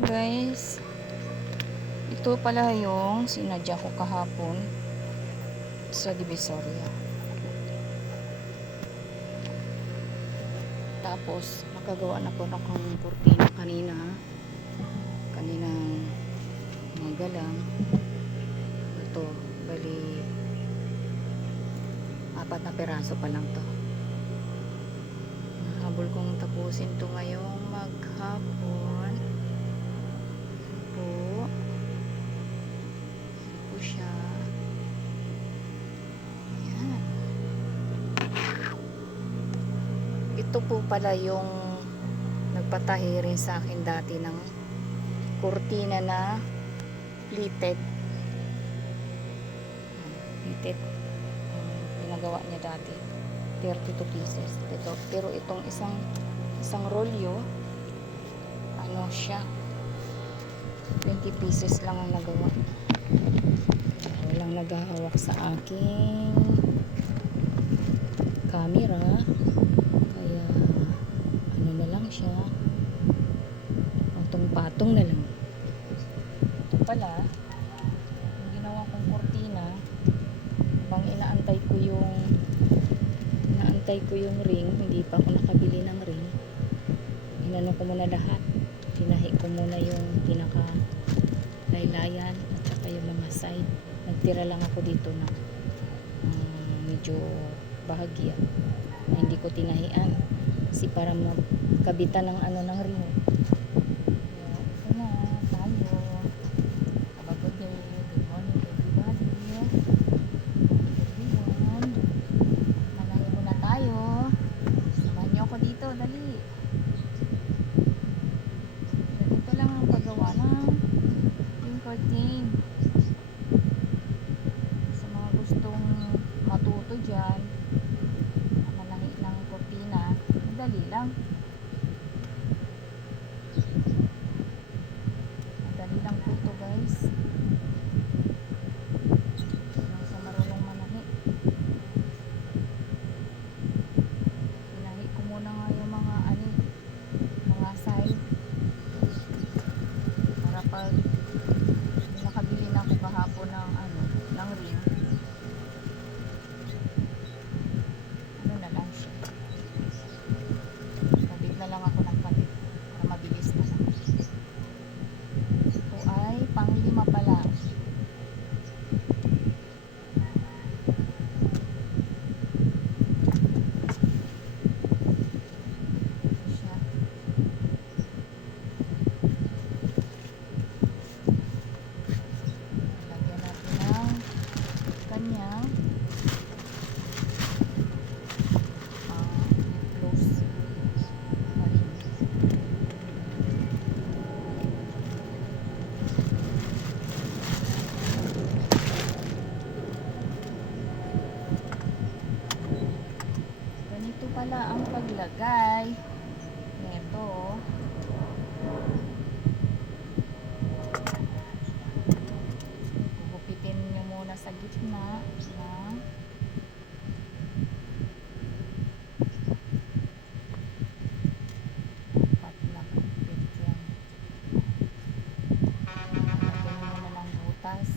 Guys, ito pala yung sinadya ko kahapon sa Divisoria. Tapos nakagawa na po ng kurtina kaninang mga lang. Ito bali 4 na peraso pa lang to. Nahabol kong tapusin to ngayong maghapon. Siya. Ayan. Ito po pala yung nagpatahi rin sa akin dati ng kurtina na pleated. Pinagawa niya dati 32 pieces ito. Pero itong isang rolyo ano siya 20 pieces lang ang nagawa. Walang naghahawak sa aking camera, kaya ano na lang siya, patong-patong na lang. Ito pala yung ginawa kong kurtina habang inaantay ko yung ring. Hindi pa ako nakabili ng ring. Inano ko muna lahat, tinahi ko muna yung pinaka laylayan at saka yung mga side. Nagtira lang ako dito na medyo bahagya na hindi ko tinahian kasi para magkabitan ng ano ng ring. Ito na tayo. Have a good day. Good morning everybody. Everyone. Manahin muna tayo. Samahan niyo ako dito. Dali. Ganito lang ang paggawa ng yung curtain. Gustong matuto dyan manahi ng kurtina, madali lang po ito guys. Sa marunong manahi, pinahi ko muna nga yung mga side para pag nakabili na ako kahapon ng ring, lang ako ng kapit para mabilis na lang. Ito ay pang-5 pa lang. Siya. Lagyan natin ng kanyang close. Pala ang paglagay nito. Gugupitin nyo muna sa gitna na na gupit yan. Lagyan nyo muna ng butas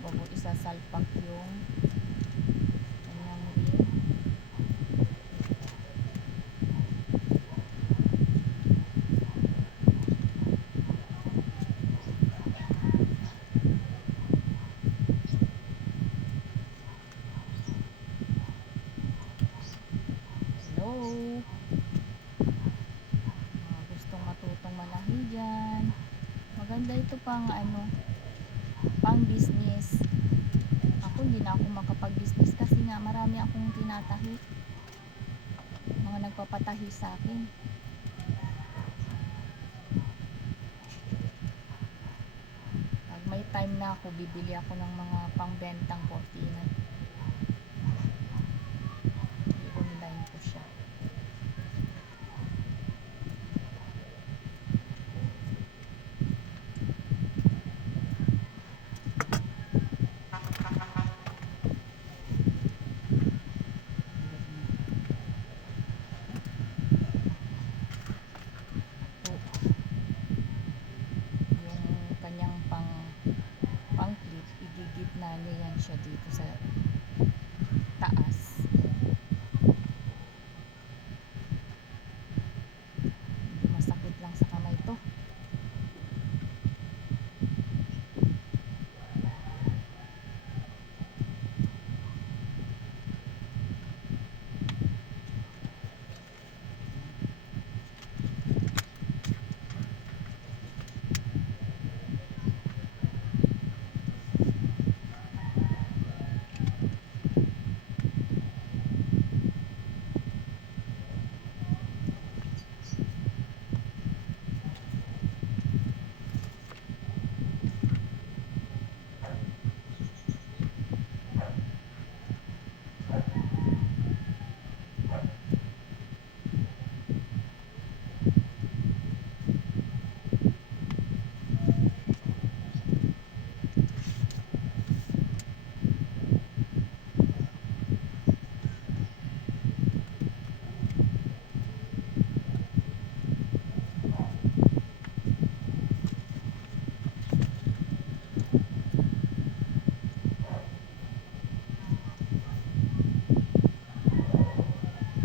bago isasalpak yung kanyang ring. Gustong matutong manahi dyan, maganda ito pang pang business. Ako hindi na ako makapag-business kasi nga marami akong tinatahi, mga nagpapatahi sa akin. Pag may time na ako, bibili ako ng mga pangbentang kurtina. I-online ko siya. Naniyan siya dito sa taas. Masakit lang sa kamay to.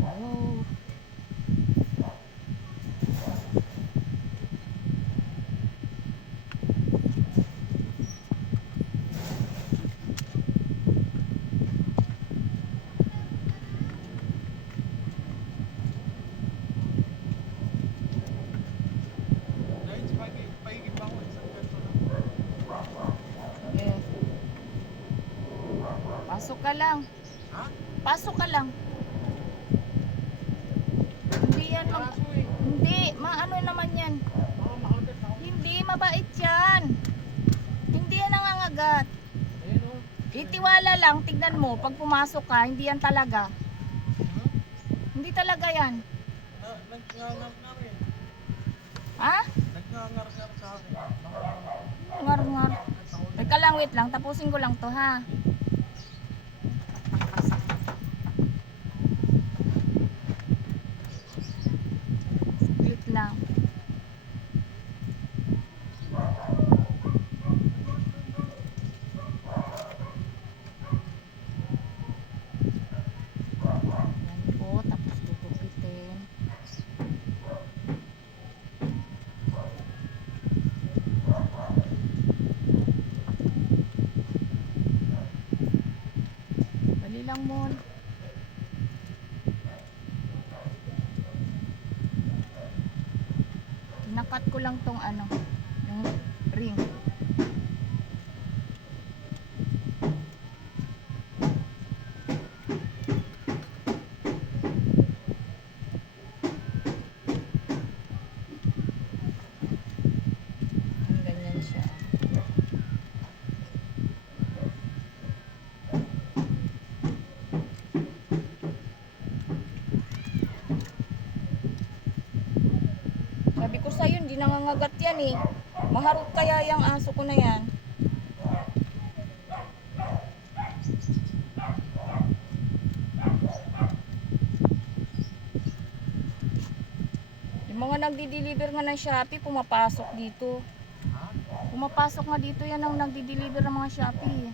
Oh. Eh, pasok ka lang. Ha? Pasok ka lang. Hindi yan hindi, maano naman yan. Hindi, mabait yan. Hindi yan nangangagat. Itiwala lang, tignan mo, pag pumasok ka, hindi yan talaga. Hindi talaga yan. Nagngangar na rin. Ha? Nagngangar-ngar sa akin. Ngar-ngar. Teka lang, wait lang, tapusin ko lang to ha. Saglit lang. Yan po, tapos tutupitin. Dali lang mo. Nakat ko lang tong ano, yung ring. Ganyan siya. Sabi ko sa'yo, hindi nangangagat yan eh. Maharot kaya yung aso ko na yan. Yung mga nagdi-deliver nga ng Shopee, pumapasok dito. Pumapasok nga dito yan ang nagdi-deliver ng mga Shopee.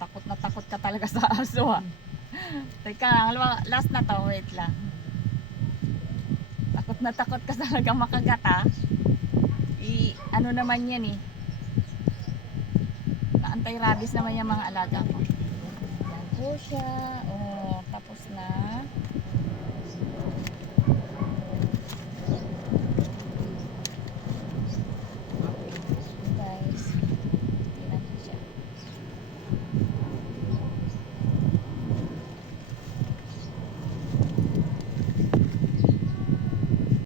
Takot ka talaga sa aso ha. Teka lang, last na to, wait lang. Takot ka talaga makagat ha. Ano naman yan eh. Na-anti-rabies naman yung mga alaga ko. Yan po siya. Oh, tapos na.